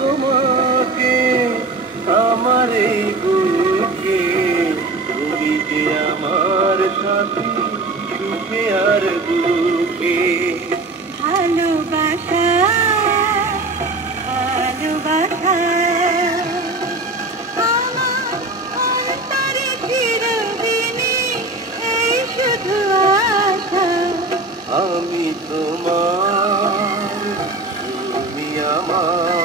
তোমাকে আমার এই বুকে, তুমি যে আমার সাথী সুখে আর দুঃখে। ভালোবাসা ভালোবাসা আমার অন্তরে চিরদিনই এই শুধু আশা। আমি তোমার, তুমি আমার।